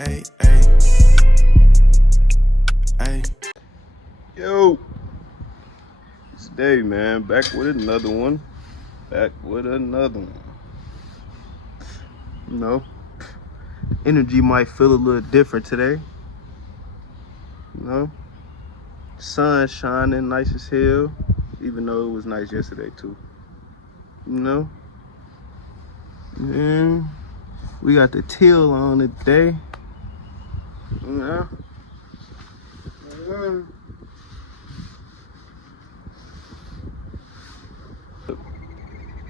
Hey, hey, hey. Yo, it's Dave, man. Back with another one. You know, energy might feel a little different today. You know, sun shining nice as hell, even though it was nice yesterday too. You know, and we got the teal on today. You know.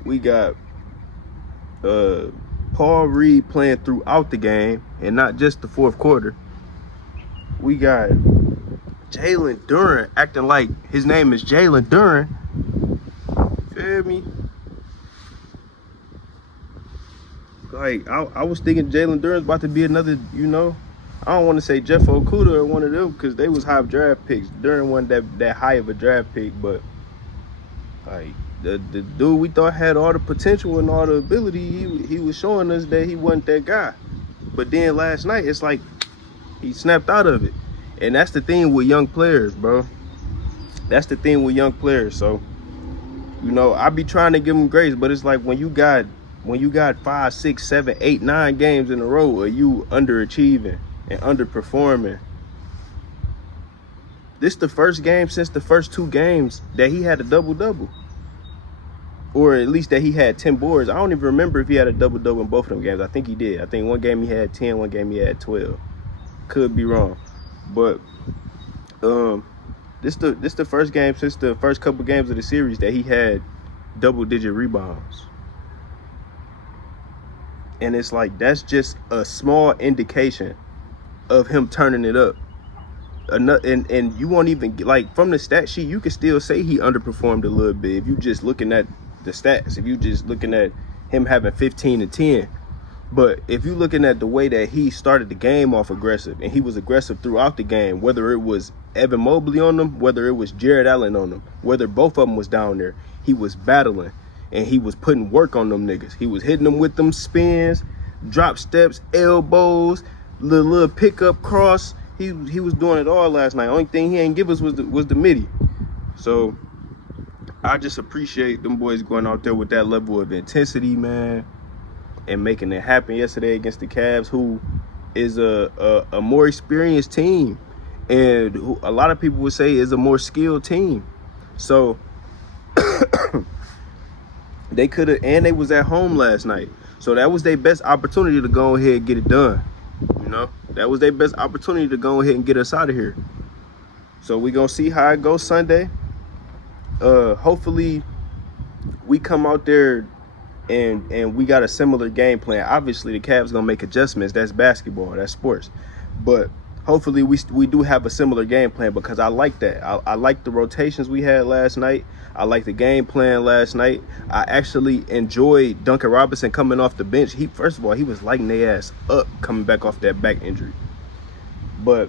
We got Paul Reed playing throughout the game and not just the fourth quarter. We got Jalen Duren acting like his name is Jalen Duren. Feel me? Like, I was thinking Jalen Duren's about to be another, I don't want to say Jeff Okuda or one of them because they was high draft picks. Duren wasn't that high of a draft pick, but like the dude we thought had all the potential and all the ability, he was showing us that he wasn't that guy. But then last night, it's like he snapped out of it. And that's the thing with young players, bro. That's the thing with young players. So, I be trying to give them grace, but it's like when you got 5, 6, 7, 8, 9 games in a row of you underachieving and underperforming. This the first game since the first 2 games that he had a double-double. Or at least that he had 10 boards. I don't even remember if he had a double-double in both of them games. I think he did. I think one game he had 10, one game he had 12. Could be wrong. But this the first game since the first couple games of the series that he had double-digit rebounds. And it's like that's just a small indication of him turning it up. And you won't even like from the stat sheet, you can still say he underperformed a little bit if you just looking at the stats. If you just looking at him having 15 and 10. But if you're looking at the way that he started the game off aggressive, and he was aggressive throughout the game, whether it was Evan Mobley on them, whether it was Jared Allen on them, whether both of them was down there, he was battling, and he was putting work on them niggas. He was hitting them with them spins, drop steps, elbows, little pickup cross. He was doing it all last night. Only thing he ain't give us was the midi. So I just appreciate them boys going out there with that level of intensity, man, and making it happen yesterday against the Cavs, who is a more experienced team, and who a lot of people would say is a more skilled team. So they could have, and they was at home last night, so that was their best opportunity to go ahead and get it done. That was their best opportunity to go ahead and get us out of here. So we gonna see how it goes Sunday. Hopefully we come out there and we got a similar game plan. Obviously, the Cavs gonna make adjustments. That's basketball. That's sports. But hopefully, we do have a similar game plan because I like that. I like the rotations we had last night. I like the game plan last night. I actually enjoyed Duncan Robinson coming off the bench. First of all, he was lighting their ass up coming back off that back injury. But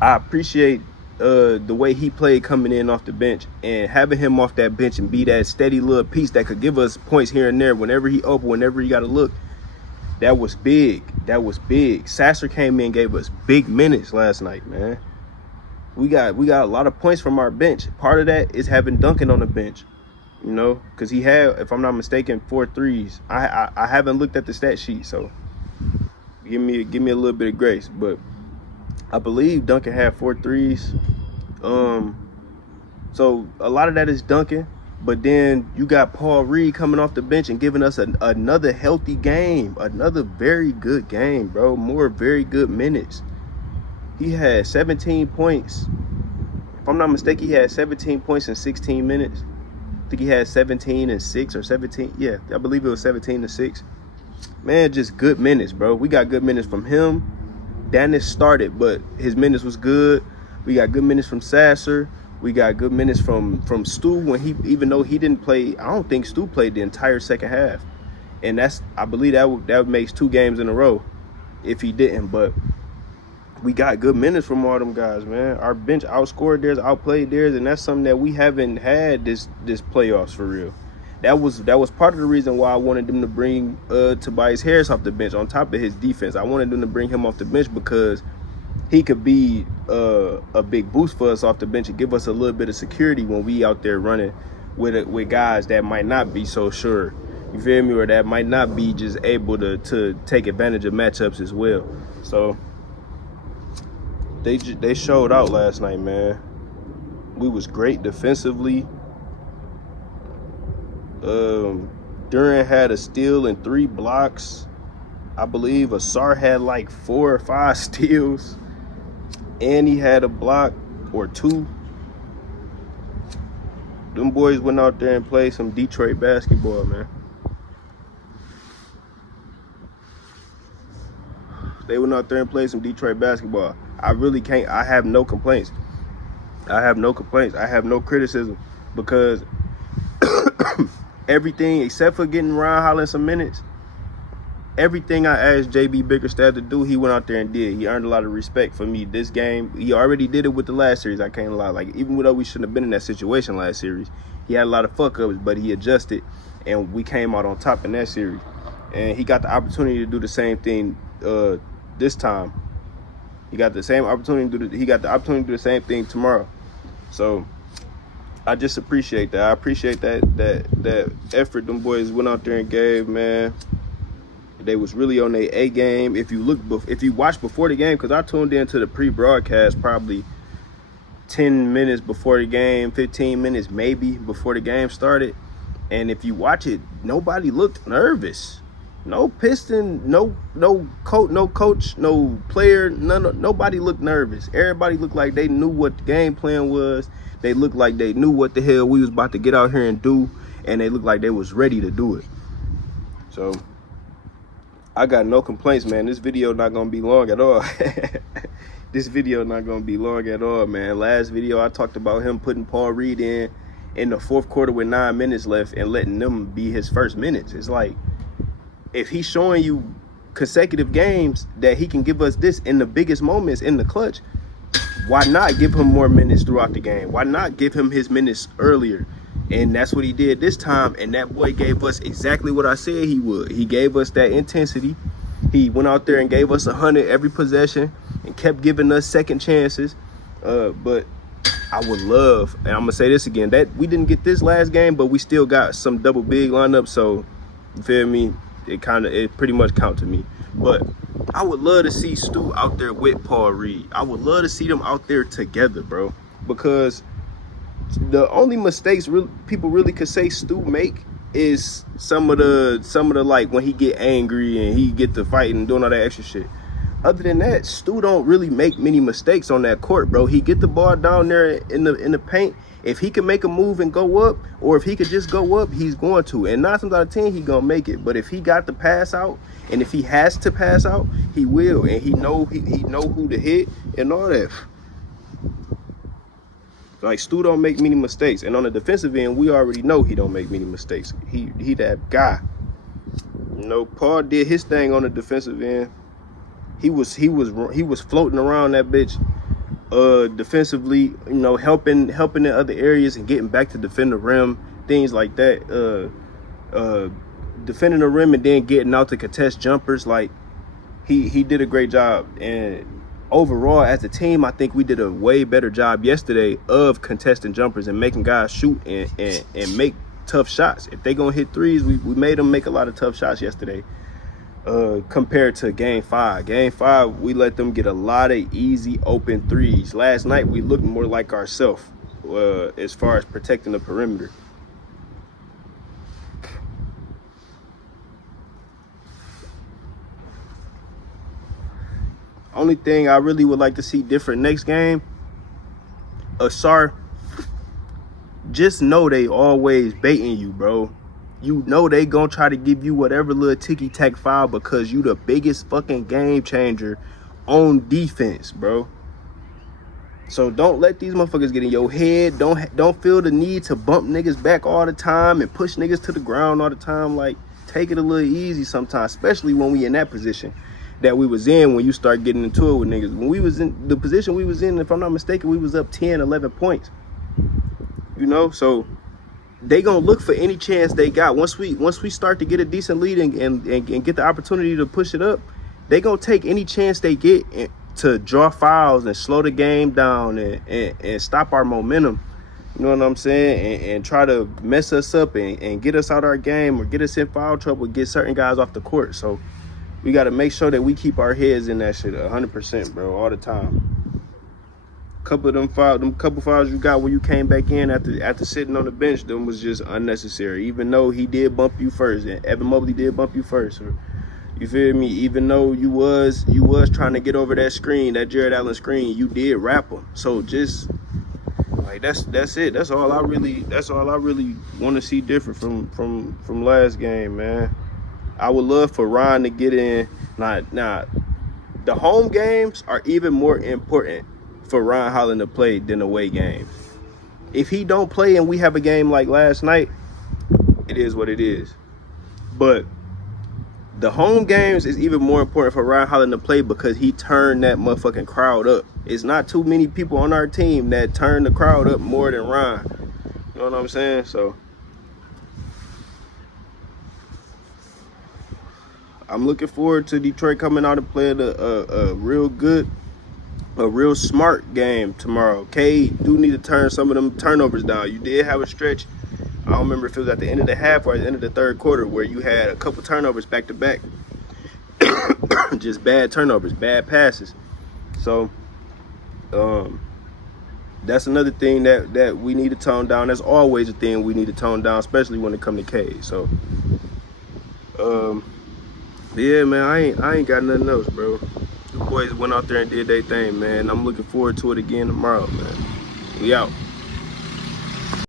I appreciate the way he played coming in off the bench, and having him off that bench and be that steady little piece that could give us points here and there whenever he open, whenever he got to look. That was big. Sasser came in and gave us big minutes last night, man. We got a lot of points from our bench. Part of that is having Duncan on the bench, because he had, if I'm not mistaken, 4 threes. I haven't looked at the stat sheet, so give me a little bit of grace, but I believe Duncan had 4 threes. So a lot of that is Duncan, but then you got Paul Reed coming off the bench and giving us another healthy game, another very good game, bro. More very good minutes. He had 17 points. If I'm not mistaken, he had 17 points in 16 minutes. I think he had 17 and 6 or 17. Yeah, I believe it was 17 and 6. Man, just good minutes, bro. We got good minutes from him. Dennis started, but his minutes was good. We got good minutes from Sasser. We got good minutes from Stu even though he didn't play. I don't think Stu played the entire second half, and I believe that makes 2 games in a row if he didn't. But we got good minutes from all them guys, man. Our bench outscored theirs, outplayed theirs, and that's something that we haven't had this playoffs for real. that was part of the reason why I wanted them to bring Tobias Harris off the bench on top of his defense. I wanted them to bring him off the bench because he could be a big boost for us off the bench and give us a little bit of security when we out there running with guys that might not be so sure. You feel me? Or that might not be just able to take advantage of matchups as well. So they showed out last night, man. We was great defensively. Duran had a steal and 3 blocks. I believe Asar had like 4 or 5 steals. And he had a block or 2. Them boys went out there and played some Detroit basketball, man. They went out there and played some Detroit basketball. I have no complaints. I have no criticism because everything except for getting Ron Holland some minutes, everything I asked JB Bickerstaff to do, he went out there and did. He earned a lot of respect for me this game. He already did it with the last series. I can't lie. Like, even though we shouldn't have been in that situation last series, he had a lot of fuck-ups, but he adjusted, and we came out on top in that series. And he got the opportunity to do the same thing this time. He got the same opportunity to do the same thing tomorrow. So I just appreciate that. I appreciate that effort them boys went out there and gave, man. They was really on their A game. If you watch before the game, because I tuned into the pre-broadcast probably 10 minutes before the game, 15 minutes maybe before the game started. And if you watch it, nobody looked nervous. No Piston, no coach, no player, nobody looked nervous. Everybody looked like they knew what the game plan was. They looked like they knew what the hell we was about to get out here and do, and they looked like they was ready to do it. So I got no complaints, man. This video not gonna be long at all. This video not gonna be long at all, man. Last video I talked about him putting Paul Reed in the fourth quarter with 9 minutes left and letting them be his first minutes. It's like, if he's showing you consecutive games that he can give us this in the biggest moments in the clutch, why not give him more minutes throughout the game? Why not give him his minutes earlier? And that's what he did this time, and that boy gave us exactly what I said he would. He gave us that intensity. He went out there and gave us 100 every possession and kept giving us second chances. But I would love, and I'm going to say this again, that we didn't get this last game, but we still got some double big lineup, so you feel me? It pretty much count to me. But I would love to see Stu out there with Paul Reed. I would love to see them out there together, bro. Because the only mistakes people really could say Stu make is some of the like when he get angry and he get to fighting and doing all that extra shit. Other than that, Stu don't really make many mistakes on that court, bro. He get the ball down there in the paint. If he can make a move and go up, or if he could just go up, he's going to. And 9 times out of 10, he gonna make it. But if he got the pass out, and if he has to pass out, he will. And he know who to hit and all that. Like, Stu don't make many mistakes. And on the defensive end, we already know he don't make many mistakes. He that guy. You know, Paul did his thing on the defensive end. He was floating around that bitch. Defensively, you know, helping in other areas and getting back to defend the rim, things like that. Defending the rim and then getting out to contest jumpers. Like, he did a great job. And overall, as a team, I think we did a way better job yesterday of contesting jumpers and making guys shoot and make tough shots. If they gonna hit threes, we made them make a lot of tough shots yesterday. Compared to game 5. Game 5, we let them get a lot of easy open threes. Last night, we looked more like ourselves as far as protecting the perimeter. Only thing I really would like to see different next game, Asar, just know they always baiting you, bro. You know they gonna try to give you whatever little ticky-tack foul because you the biggest fucking game changer on defense, bro. So don't let these motherfuckers get in your head. Don't feel the need to bump niggas back all the time and push niggas to the ground all the time. Like, take it a little easy sometimes, especially when we in that position that we was in when you start getting into it with niggas. When we was in the position we was in, if I'm not mistaken, we was up 10, 11 points. You know, so they gonna look for any chance they got. Once we start to get a decent lead and get the opportunity to push it up, they gonna take any chance they get to draw fouls and slow the game down and stop our momentum. You know what I'm saying? And try to mess us up and get us out our game or get us in foul trouble, get certain guys off the court. So we got to make sure that we keep our heads in that shit 100%, bro, all the time. Them couple fouls you got when you came back in after sitting on the bench, them was just unnecessary. Even though he did bump you first, and Evan Mobley did bump you first, or, you feel me? Even though you was trying to get over that screen, that Jared Allen screen, you did wrap him. So just like that's it. That's all I really want to see different from last game, man. I would love for Ron to get in. Now, the home games are even more important for Ron Holland to play than away games. If he don't play and we have a game like last night, it is what it is. But the home games is even more important for Ron Holland to play because he turned that motherfucking crowd up. It's not too many people on our team that turn the crowd up more than Ron. You know what I'm saying? So I'm looking forward to Detroit coming out and playing a real good, a real smart game tomorrow. Cade do need to turn some of them turnovers down. You did have a stretch, I don't remember if it was at the end of the half or at the end of the third quarter, where you had a couple turnovers back to back. Just bad turnovers, bad passes. So that's another thing that we need to tone down. That's always a thing we need to tone down, especially when it comes to Cade. So yeah, man, I ain't got nothing else, bro. The boys went out there and did their thing, man. I'm looking forward to it again tomorrow, man. We out.